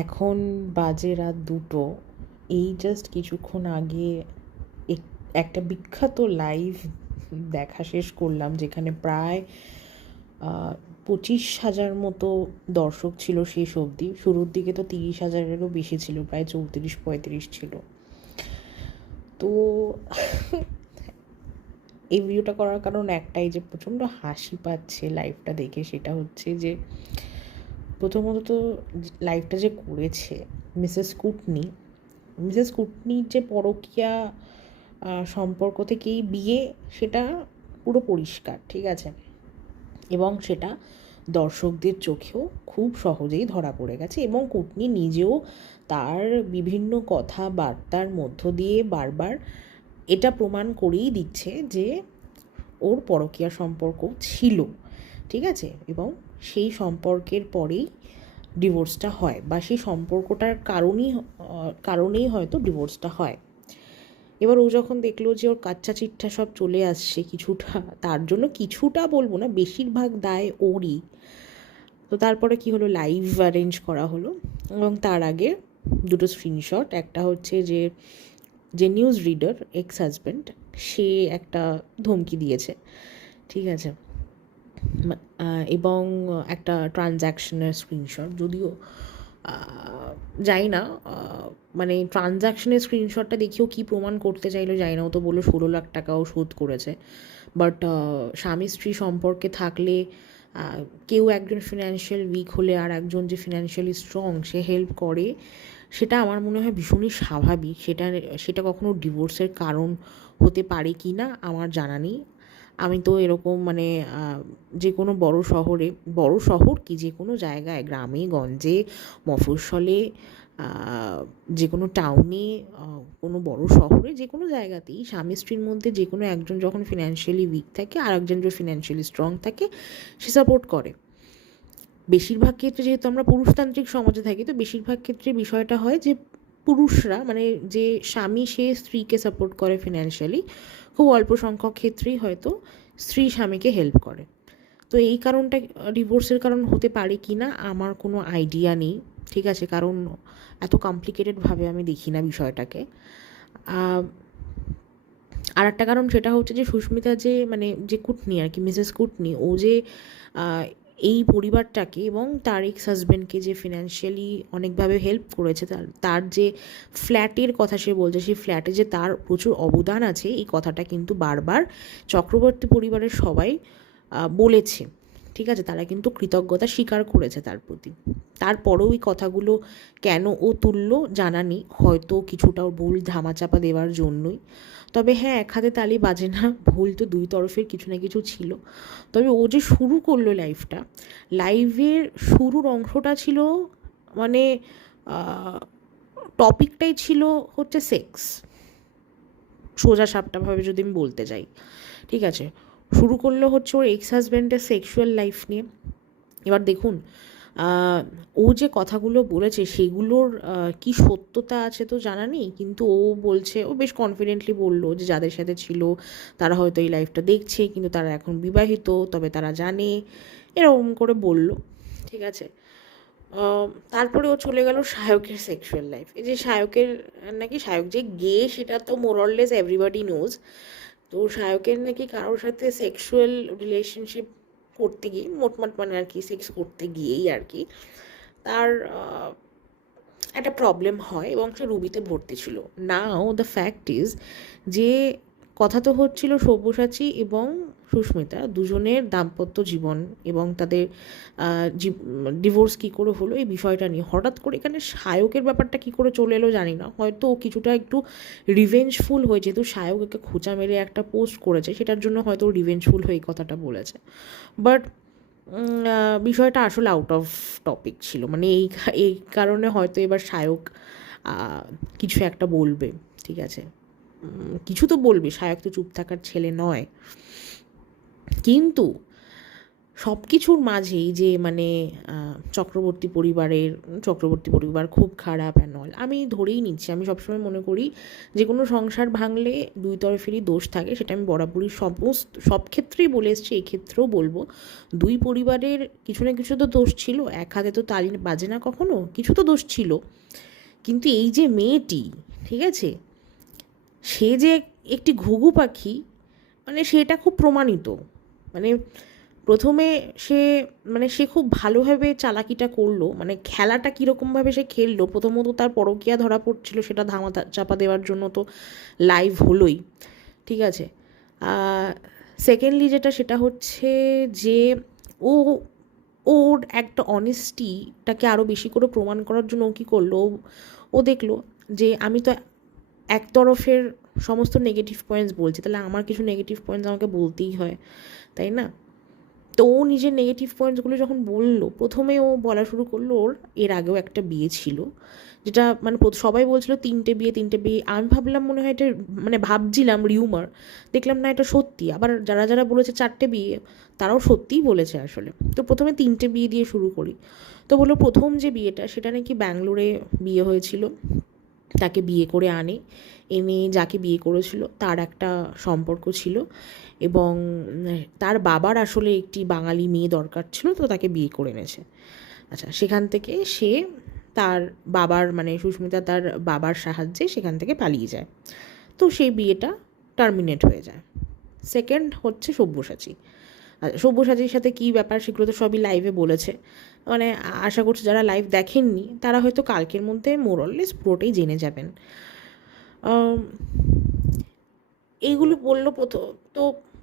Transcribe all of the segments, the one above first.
এখন বাজে রাত 2টো। এই জাস্ট কিছুক্ষণ আগে একটা বিখ্যাত লাইভ দেখা শেষ করলাম, যেখানে প্রায় 25,000 মতো দর্শক ছিল শেষ অবধি। শুরুর দিকে তো 30,000-এরও বেশি ছিল, প্রায় 34-35 ছিল। তো এই ভিডিওটা করার কারণ একটাই, যে প্রচণ্ড হাসি পাচ্ছে লাইভটা দেখে। সেটা হচ্ছে যে প্রথমত তো লাইভটা যে করেছে মিসেস কুটনির যে পরকীয়া সম্পর্ক থেকেই বিয়ে, সেটা পুরো পরিষ্কার, ঠিক আছে? এবং সেটা দর্শকদের চোখেও খুব সহজেই ধরা পড়ে গেছে, এবং কুটনি নিজেও তার বিভিন্ন কথাবার্তার মধ্য দিয়ে বারবার এটা প্রমাণ করেই দিচ্ছে যে ওর পরকীয়া সম্পর্ক ছিল, ঠিক আছে? এবং সেই সম্পর্কের পরেই ডিভোর্সটা হয়, বা সেই সম্পর্কটার কারণেই হয়তো ডিভোর্সটা হয়। এবার ও যখন দেখলো যে ওর কাচ্চা চিট্ঠা সব চলে আসছে কিছুটা, তার জন্য কিছুটা বলবো না, বেশিরভাগ দায় ওরই। তো তারপরে কি হলো, লাইভ অ্যারেঞ্জ করা হলো, এবং তার আগে দুটো স্ক্রিনশট। একটা হচ্ছে যে যে নিউজ রিডার এক্স হাজব্যান্ড, সে একটা ধমকি দিয়েছে, ঠিক আছে? এবং একটা ট্রানজ্যাকশনের স্ক্রিনশট, যদিও যাই না, মানে ট্রানজ্যাকশনের স্ক্রিনশটটা দেখিয়েও কী প্রমাণ করতে চাইলো যাই না। ও তো বললো 16 লাখ টাকাও শোধ করেছে। বাট স্বামী স্ত্রী সম্পর্কে থাকলে কেউ একজন ফিনান্সিয়াল উইক হলে আর একজন যে ফিনান্সিয়ালি স্ট্রং, সে হেল্প করে, সেটা আমার মনে হয় ভীষণই স্বাভাবিক। সেটা কখনো ডিভোর্সের কারণ হতে পারে কি না আমার জানা নেই। আমি তো এরকম মানে যে কোনো বড় শহর কি যে কোনো জায়গায়, গ্রামে গঞ্জে, মফস্বলে, যে কোনো টাউনে, কোনো বড় শহরে, যে কোনো জায়গাতেই স্বামী স্ত্রীর মধ্যে যে কোনো একজন যখন ফিনান্সিয়ালি উইক থাকে আর একজন যে ফিনান্সিয়ালি স্ট্রং থাকে, সে সাপোর্ট করে। বেশিরভাগ ক্ষেত্রে যেহেতু আমরা পুরুষতান্ত্রিক সমাজে থাকি, তো বেশিরভাগ ক্ষেত্রে বিষয়টা হয় যে পুরুষরা, মানে যে স্বামী, সে স্ত্রীকে সাপোর্ট করে ফিনান্সিয়ালি। খুব অল্প সংখ্যক ক্ষেত্রেই হয়তো স্ত্রী স্বামীকে হেল্প করে। তো এই কারণটা ডিভোর্সের কারণ হতে পারে কি না আমার কোনো আইডিয়া নেই, ঠিক আছে? কারণ এত কমপ্লিকেটেডভাবে আমি দেখি না বিষয়টাকে। আর একটা কারণ সেটা হচ্ছে যে সুস্মিতা, যে মানে যে কুটনি আর কি, মিসেস কুটনি, ও যে এই পরিবারটাকে এবং তার এক্স হাজব্যান্ডকে যে ফিনান্সিয়ালি অনেকভাবে হেল্প করেছে, তার যে ফ্ল্যাটের কথা সে বলছে, সেই ফ্ল্যাটে যে তার প্রচুর অবদান আছে, এই কথাটা কিন্তু বারবার চক্রবর্তী পরিবারের সবাই বলেছে, ঠিক আছে? তারা কিন্তু কৃতজ্ঞতা স্বীকার করেছে তার প্রতি। তারপরেও এই কথাগুলো কেন ও তুললো জানা নেই, হয়তো কিছুটা ওর ভুল ধামাচাপা দেওয়ার জন্যই। তবে হ্যাঁ, এক হাতে তালি বাজে না, ভুল তো দুই তরফের কিছু না কিছু ছিল। তবে ও যে শুরু করলো লাইভের শুরুর অংশটা ছিল, মানে টপিকটাই ছিল হচ্ছে সেক্স, সোজা সাপটাভাবে যদি আমি বলতে যাই, ঠিক আছে? শুরু করলো হচ্ছে ওর এক্স হাজব্যান্ডের সেক্সুয়াল লাইফ নিয়ে। এবার দেখুন, ও যে কথাগুলো বলেছে সেগুলোর কি সত্যতা আছে তো জানা নেই, কিন্তু ও বলছে, ও বেশ কনফিডেন্টলি বললো যে যাদের সাথে ছিল তারা হয়তো এই লাইফটা দেখছে, কিন্তু তারা এখন বিবাহিত, তবে তারা জানে, এরকম করে বলল, ঠিক আছে? তারপরে ও চলে গেল সায়কের সেক্সুয়াল লাইফ। এই যে সায়কের, নাকি সায়ক যে গে, সেটা তো মোরলেস এভরিবডি নোজ। তো সায়কের নাকি কারোর সাথে সেক্সুয়াল রিলেশনশিপ করতে গিয়ে, মোটমাট মানে আর কি সেক্স করতে গিয়েই আর কি, তার একটা প্রবলেম হয়, এবং সে রুবিতে ভর্তি ছিল। নাও দ্য ফ্যাক্ট ইজ যে কথা তো হচ্ছিল সব্যসাচী এবং সুস্মিতা দুজনের দাম্পত্য জীবন এবং তাদের ডিভোর্স কী করে হলো, এই বিষয়টা নিয়ে। হঠাৎ করে এখানে সায়কের ব্যাপারটা কী করে চলে এলো জানি না। হয়তো ও কিছুটা একটু রিভেঞ্জফুল হয়ে, যেহেতু সায়ক একে খোঁচা মেরে একটা পোস্ট করেছে, সেটার জন্য হয়তো রিভেঞ্জফুল হয়ে এই কথাটা বলেছে। বাট বিষয়টা আসলে আউট অফ টপিক ছিল, মানে এই কারণে হয়তো এবার সায়ক কিছু একটা বলবে, ঠিক আছে? কিছু তো বলবে, সায়ক তো চুপ থাকার ছেলে নয়। কিন্তু সব কিছুর মাঝেই যে মানে চক্রবর্তী পরিবার খুব খারাপ অ্যান্ড অল, আমি ধরেই নিচ্ছি, আমি সবসময় মনে করি যে কোনো সংসার ভাঙলে দুই তরফেরই দোষ থাকে, সেটা আমি বরাবরই সব ক্ষেত্রেই বলে এসেছি, এই ক্ষেত্রেও বলবো। দুই পরিবারের কিছু না কিছু তো দোষ ছিল, এক হাতে তো তালি বাজে না কখনো, কিছু তো দোষ ছিল। কিন্তু এই যে মেয়েটি, ঠিক আছে, সে যে একটি ঘুঘু পাখি, মানে সেটা খুব প্রমাণিত। মানে প্রথমে সে সে খুব ভালোভাবে চালাকিটা করলো, মানে খেলাটা কীরকমভাবে সে খেললো। প্রথমত তার পরকীয়া ধরা পড়ছিল, সেটা চাপা দেওয়ার জন্য তো লাইভ হলোই, ঠিক আছে। সেকেন্ডলি যেটা, সেটা হচ্ছে যে ও ওর একটা অনেস্টিটাকে আরও বেশি করে প্রমাণ করার জন্য ও কী করলো, ও দেখলো যে আমি তো এক তরফের সমস্ত নেগেটিভ পয়েন্টস বলছি, তাহলে আমার কিছু নেগেটিভ পয়েন্টস আমাকে বলতেই হয়, তাই না? তো ও নিজের নেগেটিভ পয়েন্টসগুলো যখন বললো, প্রথমে ও বলা শুরু করলো ওর এর আগেও একটা বিয়ে ছিল, যেটা মানে সবাই বলছিল 3টে বিয়ে। আমি ভাবলাম মনে হয় এটা, মানে ভাবছিলাম রিউমার, দেখলাম না এটা সত্যি। আবার যারা যারা বলেছে 4টে বিয়ে, তারাও সত্যিই বলেছে আসলে। তো প্রথমে 3টে বিয়ে দিয়ে শুরু করি। তো বললো প্রথম যে বিয়েটা, সেটা নাকি ব্যাঙ্গালোরে বিয়ে হয়েছিল, তাকে বিয়ে করে এনে যাকে বিয়ে করেছিল তার একটা সম্পর্ক ছিল, এবং তার বাবার আসলে একটি বাঙালি মেয়ে দরকার ছিল, তো তাকে বিয়ে করে এনেছে। আচ্ছা, সেখান থেকে সে তার বাবার মানে সুস্মিতা তার বাবার সাহায্যে সেখান থেকে পালিয়ে যায়। তো সেই বিয়েটা টার্মিনেট হয়ে যায়। সেকেন্ড হচ্ছে সব্যসাচী। সব্যসাচীর সাথে কী ব্যাপার সেগুলো তো সবই লাইভে বলেছে, মানে আশা করছি যারা লাইভ দেখেননি তারা হয়তো কালকের মধ্যে মোরলেস পুরোটাই জেনে যাবেন। এইগুলো বললো প্রথম তো,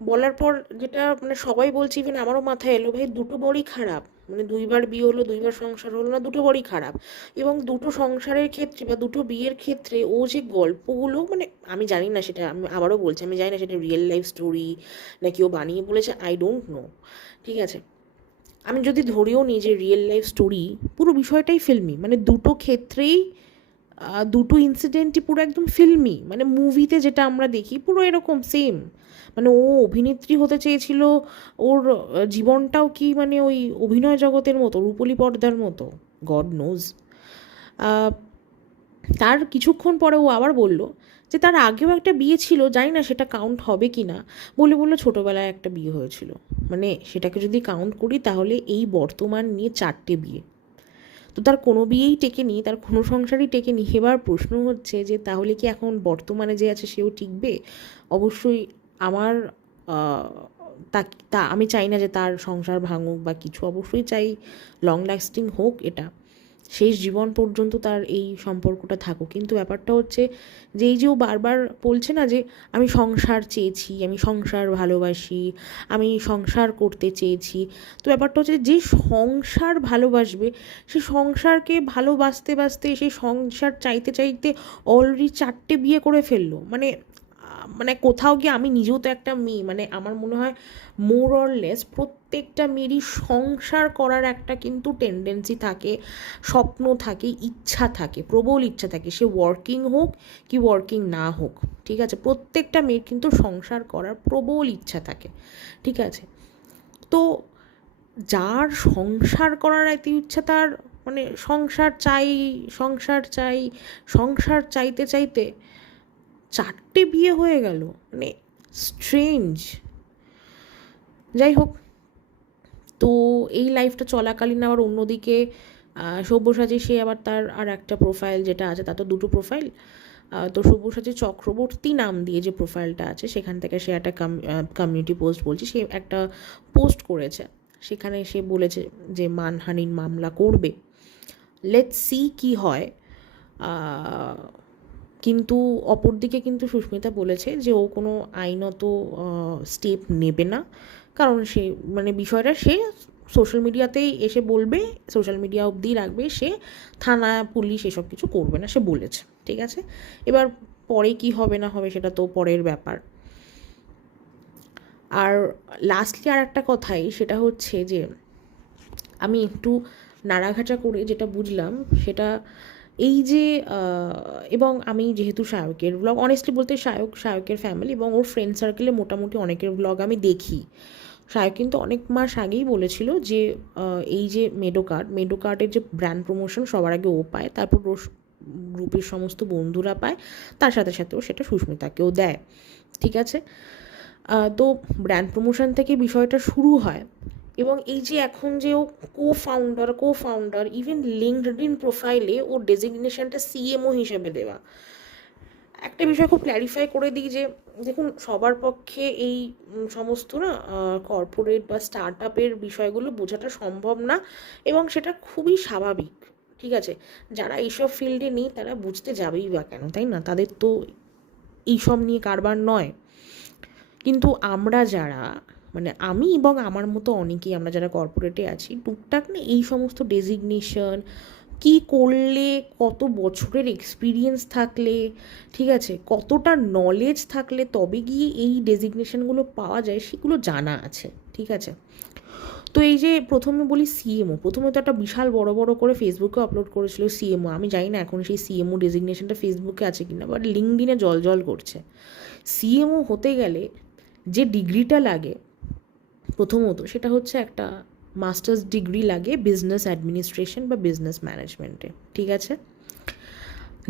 বলার পর যেটা মানে সবাই বলছে, ইভেন আমারও মাথায় এলো, ভাই দুটো বড়ই খারাপ, মানে 2বার বিয়ে হলো, 2বার সংসার হলো না, দুটো বড়ই খারাপ। এবং দুটো সংসারের ক্ষেত্রে বা দুটো বিয়ের ক্ষেত্রে ও যে গল্পগুলো, মানে আমি জানি না, সেটা আমি আবারও বলছি, আমি জানি না সেটা রিয়েল লাইফ স্টোরি নাকি ও বানিয়ে বলেছে, আই ডোন্ট নো, ঠিক আছে। আমি যদি ধরেও নিই যে রিয়েল লাইফ স্টোরি, পুরো বিষয়টাই ফিল্মি, মানে দুটো ক্ষেত্রেই দুটো ইনসিডেন্টই পুরো একদম ফিল্মি, মানে মুভিতে যেটা আমরা দেখি পুরো এরকম সেম। মানে ও অভিনেত্রী হতে চেয়েছিল, ওর জীবনটাও কি মানে ওই অভিনয় জগতের মতো, রূপলী পর্দার মতো, গড নোজ। তার কিছুক্ষণ পরে ও আবার বলল যে তার আগেও একটা বিয়ে ছিল, জানি না সেটা কাউন্ট হবে কি না, বললো ছোটোবেলায় একটা বিয়ে হয়েছিল, মানে সেটাকে যদি কাউন্ট করি তাহলে এই বর্তমান নিয়ে 4টে বিয়ে। তো তার কোনো বিয়েই টেকেনি, তার কোনো সংসারই টেকেনি। এবার প্রশ্ন হচ্ছে যে তাহলে কি এখন বর্তমানে যে আছে সেও টিকবে? অবশ্যই আমার তা আমি চাই না যে তার সংসার ভাঙুক বা কিছু, অবশ্যই চাই লং লাস্টিং হোক, এটা শেষ জীবন পর্যন্ত তার এই সম্পর্কটা থাকুক। কিন্তু ব্যাপারটা হচ্ছে যে এই যে ও বারবার বলছে না যে আমি সংসার চেয়েছি, আমি সংসার ভালোবাসি, আমি সংসার করতে চেয়েছি। তো ব্যাপারটা হচ্ছে যে সংসার ভালোবাসবে, সে সংসারকে ভালোবাসতে বাসতে, সেই সংসার চাইতে চাইতে অলরেডি 4টে বিয়ে করে ফেললো। মানে কোথাও গিয়ে, আমি নিজেও তো একটা মেয়ে, মানে আমার মনে হয় মোর অর লেস প্রত্যেকটা মেয়েরই সংসার করার একটা কিন্তু টেন্ডেন্সি থাকে, স্বপ্ন থাকে, ইচ্ছা থাকে, প্রবল ইচ্ছা থাকে, সে ওয়ার্কিং হোক কি ওয়ার্কিং না হোক, ঠিক আছে। প্রত্যেকটা মেয়ের কিন্তু সংসার করার প্রবল ইচ্ছা থাকে, ঠিক আছে। তো যার সংসার করার এত ইচ্ছা, তার মানে সংসার চাইতে চাইতে 4টে বিয়ে হয়ে গেল, মানে স্ট্রেঞ্জ। যাই হোক, তো এই লাইফটা চলাকালীন আবার অন্যদিকে সব্যসাচী, সে আবার তার আর একটা প্রোফাইল যেটা আছে, তার তো দুটো প্রোফাইল, তো সব্যসাচী চক্রবর্তী নাম দিয়ে যে প্রোফাইলটা আছে, সেখান থেকে সে একটা কমিউনিটি পোস্ট বলছি, সে একটা পোস্ট করেছে, সেখানে সে বলেছে যে মানহানির মামলা করবে। লেটস সি কী হয়। কিন্তু অপরদিকে কিন্তু সুস্মিতা বলেছে যে ও কোনো আইনত স্টেপ নেবে না, কারণ সে মানে বিষয়টা সে সোশ্যাল মিডিয়াতেই এসে বলবে, সোশ্যাল মিডিয়া অবধি রাখবে, সে থানা পুলিশ এসব কিছু করবে না, সে বলেছে, ঠিক আছে। এবার পরে কি হবে না হবে সেটা তো পরের ব্যাপার। আর লাস্টলি আর একটা কথাই, সেটা হচ্ছে যে আমি একটু নাড়াঘাটা করে যেটা বুঝলাম সেটা এই যে, এবং আমি যেহেতু শায়কের ব্লগ, অনেস্টলি বলতে শায়কের ফ্যামিলি এবং ওর ফ্রেন্ড সার্কেলে মোটামুটি অনেকের ব্লগ আমি দেখি, সায়ক কিন্তু অনেক মাস আগেই বলেছিল যে এই যে মেডোকার্টের যে ব্র্যান্ড প্রমোশন সবার আগে ও পায়, তারপর গ্রুপের সমস্ত বন্ধুরা পায়, তার সাথে সাথেও সেটা সুস্মিতাকেও দেয়। ঠিক আছে, তো ব্র্যান্ড প্রমোশন থেকে বিষয়টা শুরু হয়। এবং এই যে এখন যে ও কো ফাউন্ডার ইভেন লিঙ্কডইন প্রোফাইলে ওর ডেজিগনেশনটা সিএমও হিসেবে দেওয়া। একটা বিষয় খুব ক্ল্যারিফাই করে দিই যে দেখুন, সবার পক্ষে এই সমস্ত না কর্পোরেট বা স্টার্ট আপের বিষয়গুলো বোঝাটা সম্ভব না, এবং সেটা খুবই স্বাভাবিক। ঠিক আছে, যারা এইসব ফিল্ডে নেই তারা বুঝতে যাবেই বা কেন, তাই না? তাদের তো এইসব নিয়ে কারবার নয়। কিন্তু আমরা যারা, মানে আমি এবং আমার মতো অনেকেই, আমরা যারা কর্পোরেটে আছি, টুকটাক না এই সমস্ত ডেজিগনেশন কী করলে, কত বছরের এক্সপিরিয়েন্স থাকলে, ঠিক আছে, কতটা নলেজ থাকলে তবে গিয়ে এই ডেজিগনেশনগুলো পাওয়া যায়, সেগুলো জানা আছে। ঠিক আছে, তো এই যে প্রথমে বলি সিএমও, প্রথমে তো একটা বিশাল বড় বড় করে ফেসবুকে আপলোড করেছিল সিএমও। আমি জানি না এখন সেই সিএমও ডেজিগনেশনটা ফেসবুকে আছে কিনা, বাট লিঙ্কডইনে জল করছে। সিএমও হতে গেলে যে ডিগ্রিটা লাগে প্রথমত, সেটা হচ্ছে একটা মাস্টার্স ডিগ্রি লাগে বিজনেস অ্যাডমিনিস্ট্রেশন বা বিজনেস ম্যানেজমেন্টে। ঠিক আছে,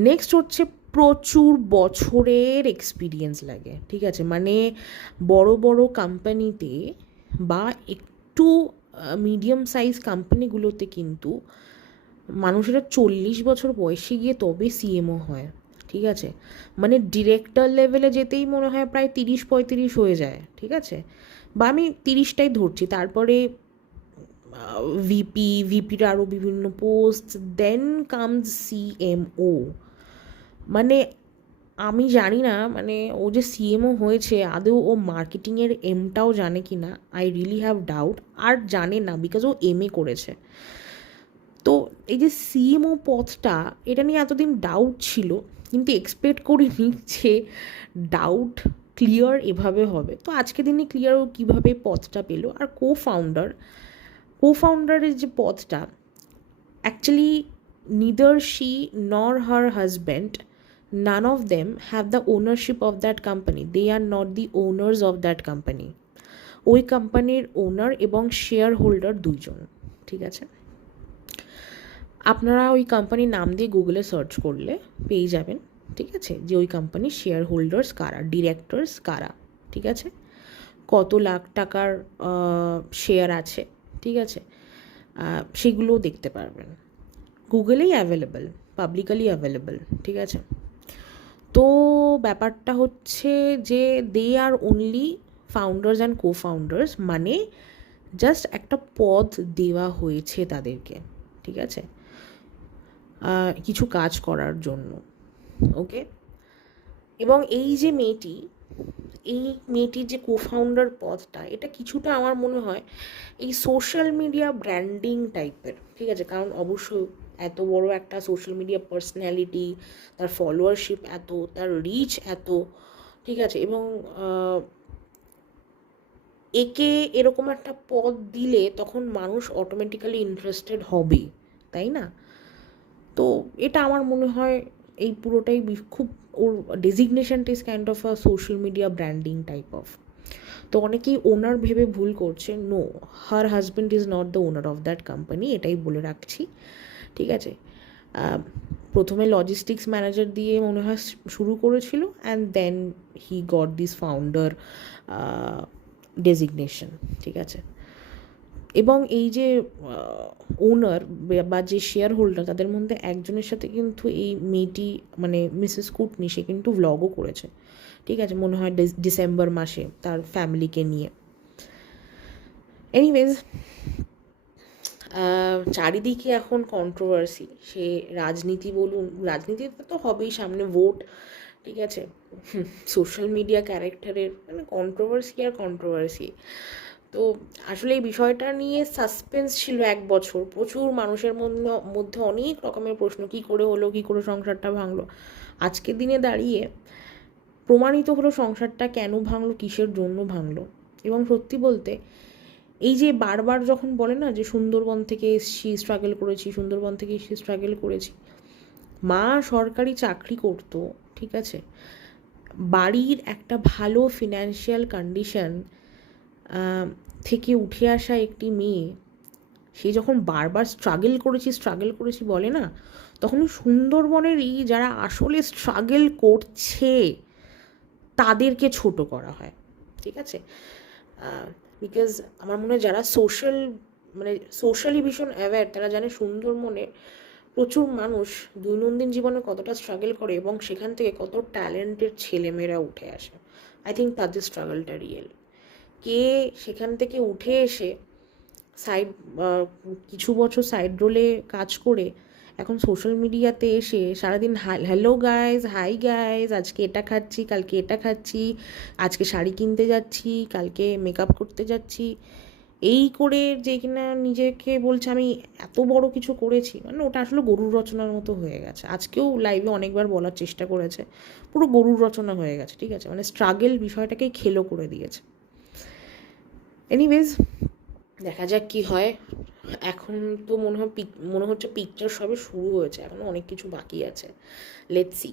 নেক্সট হচ্ছে প্রচুর বছরের এক্সপিরিয়েন্স লাগে। ঠিক আছে, মানে বড় বড় কোম্পানিতে বা একটু মিডিয়াম সাইজ কোম্পানিগুলোতে কিন্তু মানুষেরা 40 বছর বয়সে গিয়ে তবে সিএমও হয়। ঠিক আছে, মানে ডিরেক্টর লেভেলে যেতেই মনে হয় প্রায় 30-35 হয়ে যায়। ঠিক আছে, বা আমি 30টাই ধরছি, তারপরে ভিপির আরও বিভিন্ন পোস্ট, দেন কামস সিএমও। মানে আমি জানি না, মানে ও যে সিএমও হয়েছে আদৌ ও মার্কেটিংয়ের এমটাও জানে কি না, আই রিয়েলি হ্যাভ ডাউট। আর জানে না, বিকজ ও এমএ করেছে। তো এই যে সিএমও পথটা, এটা নিয়ে এতদিন ডাউট ছিল, কিন্তু এক্সপেক্ট করিনি যে ডাউট ক্লিয়ার এভাবে হবে। তো আজকে দিনে ক্লিয়ার ও কীভাবে পথটা পেলো। আর কোফাউন্ডারের যে পথটা, actually neither she nor her husband, none of them have the ownership of that company. They are not the owners of that company. ওই কোম্পানির ওনার এবং শেয়ার হোল্ডার দুইজন। ঠিক আছে, আপনারা ওই কোম্পানির নাম দিয়ে গুগলে সার্চ করলে পেয়ে যাবেন। ঠিক আছে, যে ওই কোম্পানির শেয়ার হোল্ডার্স কারা, ডিরেক্টরস কারা। ঠিক আছে, কত লাখ টাকার শেয়ার আছে। ঠিক আছে, সেগুলোও দেখতে পারবেন, গুগলেই অ্যাভেলেবেল, পাবলিকালি অ্যাভেলেবেল। ঠিক আছে, তো ব্যাপারটা হচ্ছে যে দে আর অনলি ফাউন্ডার্স অ্যান্ড কো-ফাউন্ডার্স, মানে জাস্ট একটা পদ দেওয়া হয়েছে তাদেরকে। ঠিক আছে, কিছু কাজ করার জন্য। ওকে, এবং এই যে মেয়েটির যে কো-ফাউন্ডার পদটা, এটা কিছুটা আমার মনে হয় এই সোশ্যাল মিডিয়া ব্র্যান্ডিং টাইপের। ঠিক আছে, কারণ অবশ্যই এত বড় একটা সোশ্যাল মিডিয়া পার্সোনালিটি, তার ফলোয়ারশিপ এত, তার রিচ এত। ঠিক আছে, এবং একে এরকম একটা পদ দিলে তখন মানুষ অটোমেটিক্যালি ইন্টারেস্টেড হবে, তাই না? তো এটা আমার মনে হয় এই পুরোটাই খুব, ওর ডেজিগনেশনটা is kind of a social media branding type of. তো অনেকেই ওনার ভেবে ভুল করছে। No, her husband is not the owner of that company, এটাই বলে রাখছি। ঠিক আছে, প্রথমে লজিস্টিক্স ম্যানেজার দিয়ে মনে হয় শুরু করেছিল, and then he got this founder designation. ঠিক আছে, এবং এই যে ওনার বা যে শেয়ার হোল্ডার, তাদের মধ্যে একজনের সাথে কিন্তু এই মেয়েটি, মানে মিসেস কুটনি, সে কিন্তু ভ্লগও করেছে। ঠিক আছে, মনে হয় ডিসেম্বর মাসে তার ফ্যামিলিকে নিয়ে। এনিওয়েজ, চারিদিকে এখন কন্ট্রোভার্সি, সে রাজনীতি বলুন, রাজনীতিতে তো হবেই, সামনে ভোট। ঠিক আছে, সোশ্যাল মিডিয়া ক্যারেক্টারের মানে কন্ট্রোভার্সি আর কন্ট্রোভার্সি। তো আসলে এই বিষয়টা নিয়ে সাসপেন্স ছিল 1 বছর, প্রচুর মানুষের মধ্যে অনেক রকমের প্রশ্ন, কী করে হলো, কী করে সংসারটা ভাঙলো। আজকের দিনে দাঁড়িয়ে প্রমাণিত হলো সংসারটা কেন ভাঙলো, কিসের জন্য ভাঙলো। এবং সত্যি বলতে, এই যে বারবার যখন বলে না যে সুন্দরবন থেকে এসছি স্ট্রাগল করেছি, মা সরকারি চাকরি করতো। ঠিক আছে, বাড়ির একটা ভালো ফিনান্সিয়াল কন্ডিশন থেকে উঠে আসা একটি মেয়ে, সে যখন বারবার স্ট্রাগল করেছি বলে না, তখন সুন্দরবনের এই যারা আসলে স্ট্রাগল করছে তাদেরকে ছোট করা হয়, ঠিক আছে? বিকজ আমার মনে হয় যারা সোশ্যালি ভীষণ অ্যাওয়্যার, তারা জানে সুন্দরবনে প্রচুর মানুষ দৈনন্দিন জীবনে কতটা স্ট্রাগল করে এবং সেখান থেকে কত ট্যালেন্টেড ছেলেমেয়েরা উঠে আসে। আই থিঙ্ক তাদের স্ট্রাগলটা রিয়েল। কে সেখান থেকে উঠে এসে কিছু বছর সাইড রোলে কাজ করে এখন সোশ্যাল মিডিয়াতে এসে সারাদিন হ্যালো গাইজ, হাই গাইজ, আজকে এটা খাচ্ছি, কালকে এটা খাচ্ছি, আজকে শাড়ি কিনতে যাচ্ছি, কালকে মেকআপ করতে যাচ্ছি, এই করে যে কিনা নিজেকে বলছে আমি এত বড় কিছু করেছি, মানে ওটা আসলে গরুর রচনার মতো হয়ে গেছে। আজকেও লাইভে অনেকবার বলার চেষ্টা করেছে, পুরো গরুর রচনা হয়ে গেছে, ঠিক আছে? মানে স্ট্রাগল বিষয়টাকেই খেলো করে দিয়েছে। এনিওয়েজ, দেখা যাক কি হয়। এখন তো মনে হচ্ছে পিকচার সবে শুরু হয়েছে, এখনও অনেক কিছু বাকি আছে। Let's see.